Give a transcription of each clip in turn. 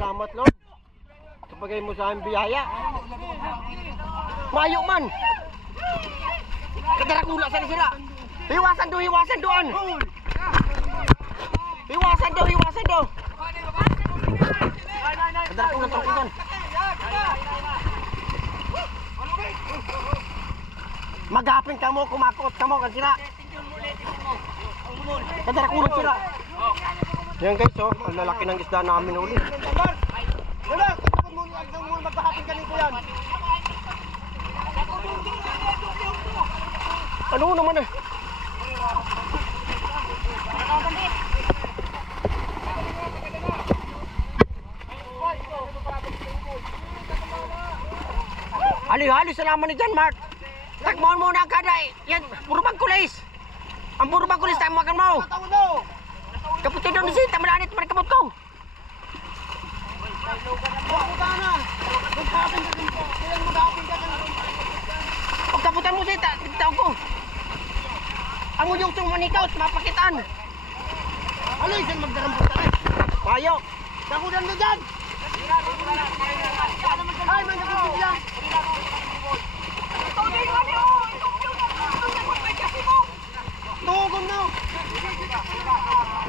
Salamat Lord sa pagay mo sa aming biyaya. Mayo man. Kadarakula sa sila. Hiwasan doon. Hiwasan doon. Kadarakula sa kusan. Magapin ka mo, kumakot ka mo kan sila. Kadarakula sila. Yan guys, oh, ang lalaki ng isda namin uli. Wala, kapag muna magkahapin ka nito yan. Ano naman eh? Hali-hali sa naman ni John Mark. Takmon mo na kada eh. Yan, puro bagkulis. Ang puro bagkulis tayo makan mo. Kaputin daw ni Sita, malanit man kabot ko. Huwag kaputan mo Sita, tigtaw ko. Ang unyong sung manikaw, mapakitaan. Alay, saan magdarampot ka rin? Payo. Dakudan mo dyan! Ay, may nakutin lang! Tugong na!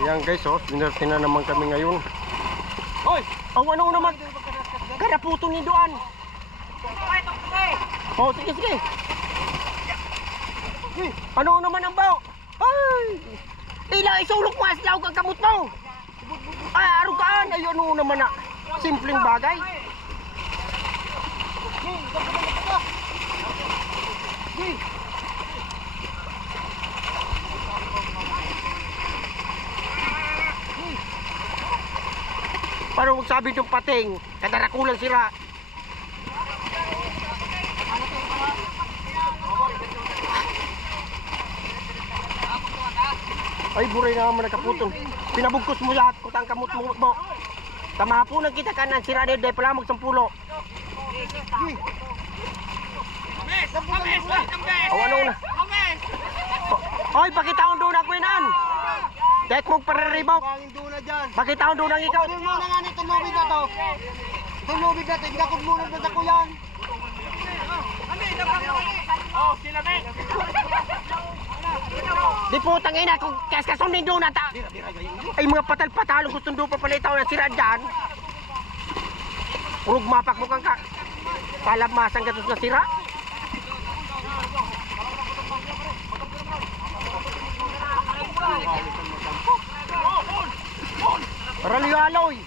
Ayan guys, oh, sinerte na naman kami ngayon. Hoy! Ang ano naman, karaputo ni Duan. Oh, sige. Ano naman ang baw? Ay! Tila, isulok mo, aslaw kang kamot mo. Ay, arugaan. Ay, ano naman na. Simpleng bagay. Paano magsabi ng pating? Kadarakulan sila. Ay, buray na naman nakaputol. Pinabugkos mo lahat, kutang kamot mo. Tamapunan kita kanan, sira din, dahil pala magsampulo. O, ano na? Ay, pakitaon doon ako inan. Dahil mong pararibok. Pakitaon doon ang ikaw. Tulog muna nga ni tulubig na to. Tulubig na to, indakot muna na sa kuyan. Oh, sinabit. Di putang ina, kung kaskasunin doon na ta. Ay, mga patal-patalo, gustong doon pa pala itaw na sira dyan. Urug mapak mo kang kalamasan ka na sira. Ralyo-aloy.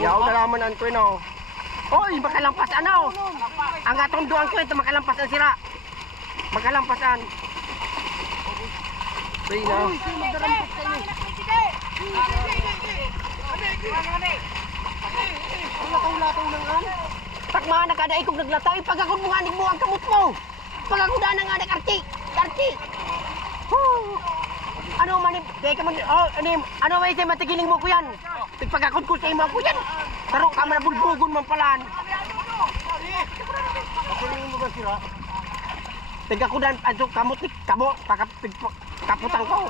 Yaw na naman ang twino. Hoy, makalampas ano? Ang atong doang kwento, makalampas ang sira. Magkalampasan. Say na. Ang lataw-lataw ng an. Takma na kada ikog naglataw. Ipagakod mo nga mo ang kamot mo. Pagakuda na nga na karti. Ano man ka man. Oh, ano may say matigiling mo ko yan. Ipagakod ko sa imo ko yan. Taro ka man bulbugon man palan. Patuloy mo ba sila? Tigakudan adto kamot ni kabo kaputang ko.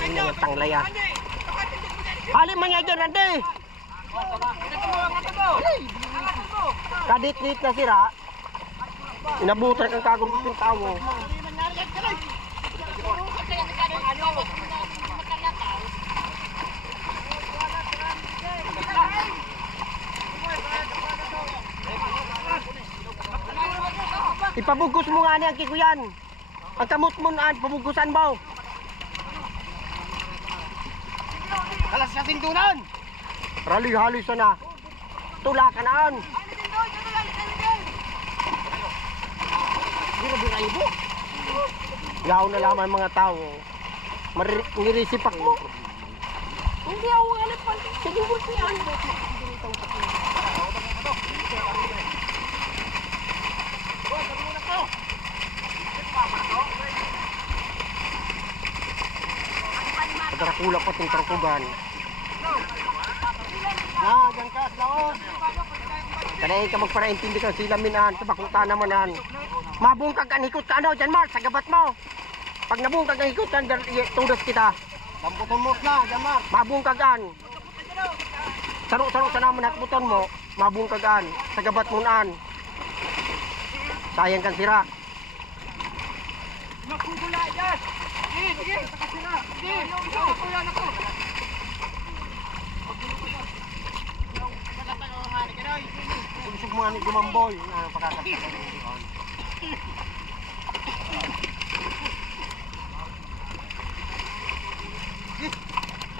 Ang tanglaya. Ali man yan dyan, ande. Kadit-dit na sira. Inabutan kang kagong pintawo. Ipabugos mo nga niya kikuyan. Ang kamot mo na, pabugusan mo. Alas sa sintunan. Rali-hali sana. Tula ka naan. Bira-bira ibo. Yaw na lamang mga tao. Nirisipak mo. Hindi ako alam pa. Sige mo siya. Pagkarakula pa itong tarkugan. Diyan ka, laon. Kanay ka magparaintindi ka sila minan. Sa bakuta namanan. Mabungkag ka, hikot ka ano dyan Mark, sa gabat mo. Pag nabungkag ka, hikot ka, tudos kita. Lamputumot na, diyan Mark. Mabungkagan. Saro-saro sa naman at buton mo. Mabungkagan. Sa gabat mo naan. Sayang kan sira. Magkukula yan! Sige! Sige! Nakakula na ko! Sugsug mga ni Gumamboy. Pagkakasya.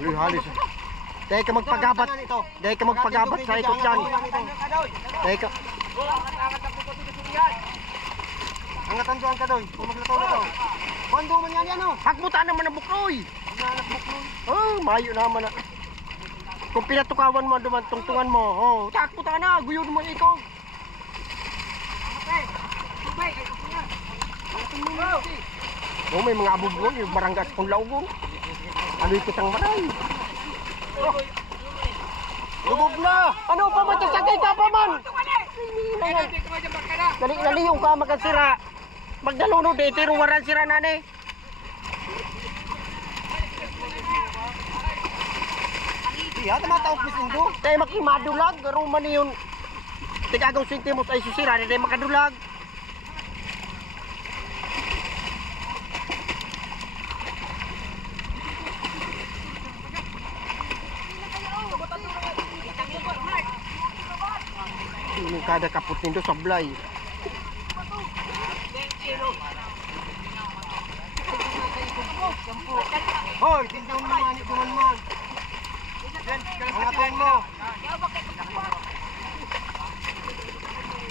Halis. Dahil ka magpagabat. Dahil ka magpagabat sa ikot dyan. Dahil ka. Angatan doon ka doon. Kung maglatulog. Kwando man yan yan o. Hakbutan naman ang bukroy. Nanganak bukloy. Oh, mayo naman na. Kung pinatukawan mo duman tungtungan mo. Oh, hakbutan na. Guyod mo ikaw. Oh, may mga abubon. Yung baranggas kong laubong. Ano ikot ang maray. Lubog na! Ano pa man? Sakay ka pa man! Naliyong ka makasira. Magdalunod eh, tiro waran sira nani. Iya, tamataok misindo. Tayo makimadulag, garo man yun. Tigagaw sentimos ay susira, hindi makadulag. Ini kada kaput nindo sablay. Hoy, tindaw mo nga ni Dumanman. Angatan mo.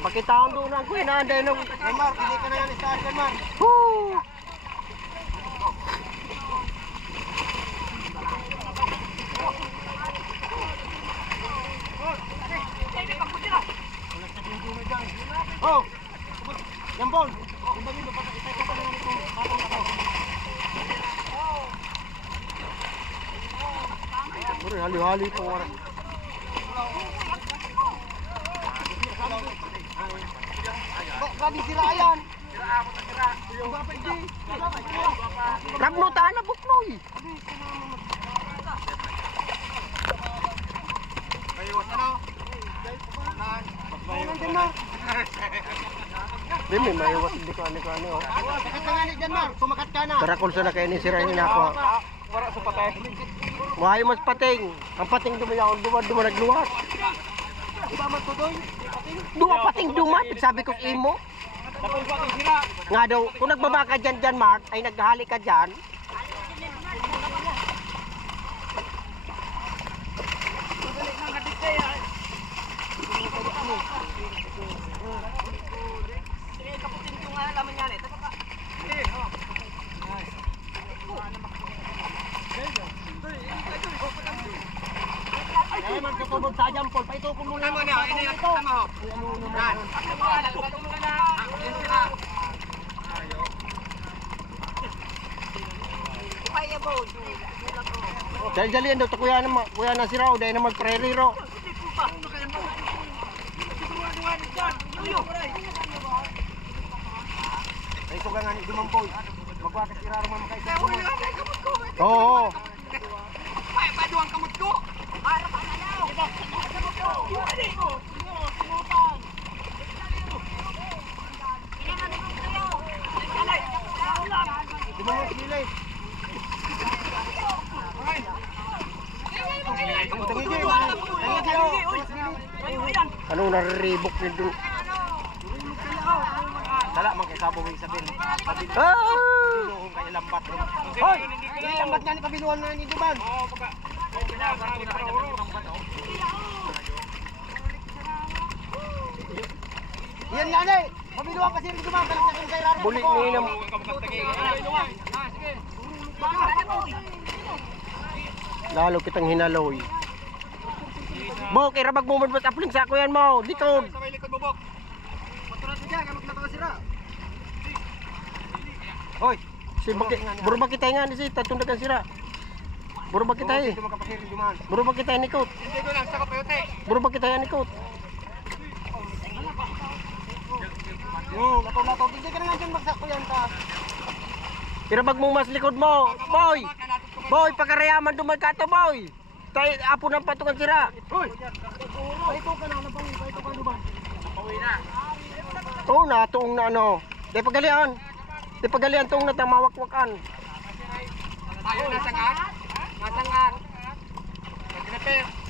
Pakitaon doon ang kuya na anday nung. Mar, hindi ka na yan isa dyan, Mar. Woo! Oh! Jambon! Kumbangin mo, patay ko pa naman itong kapong na to. Puro hali-hali po wala. Grabe sira yan! Ragnutaan na buknoy. Di may maiwas hindi ko ano. Sakat ka nga ni dyan, Mar. Sumakat ka na. Karakol sa na kayo ni sirahin na ako. Wala sa patay. Mahay mas pating. Ang pating dumayaon, duma nagluwas. Iba man to doon. Duma pating duma, sabi ko imo. Nga daw, kung nagbaba ka dyan, Mark, ay naghali ka dyan. Ay, man katubod sa jampol. Paito ko muna. Tama na, ini lang tama ho. Yan. Dali-dalian daw, kuya na si Rao, dahil na magpreriro. Paito ka nga ni Dumamboy. Magwakas iraro man kayo sa kumon. Oo. Paduang kamot ko. Dumamboy, silay. Anong nariribok ni dun? Dala man kay sabong Isabel. Ah! Pabiluhon kay lambat. Hoy, ini lambat nga ni pabiluhan na ni Duban. Yan nga ni. Pabiluhan kasi ni Duban balik sa kay Raro. Buli ni nam. Lalo kitang hinaloy. Bok, irabag mo man apling sa yan mo. Dito. Sabay likod mo, Bok. Hoy, Si baki, buru ba kita nga ni si tatundakan sira. Buru ba kita eh. Ito makapakiri Duman. Buru ba kita ni kot. Hindi ko lang, sa kapayote. Buru ba kita ni kot. Yo, lataw-lataw. Hindi ka na nga dyan magsako yan ka. Irabag mo mas likod mo. Boy. Boy, pagkarayaman duman ka to, boy. Tay apo ng patukan sira. Hoy. Paito ka na, paito ka Duman. Oo na, tuong na ano. Di pagalian. Di pagalian tuong na tamawak-wakan. Tayo, nasangan. Nasangan. Nagkinapir.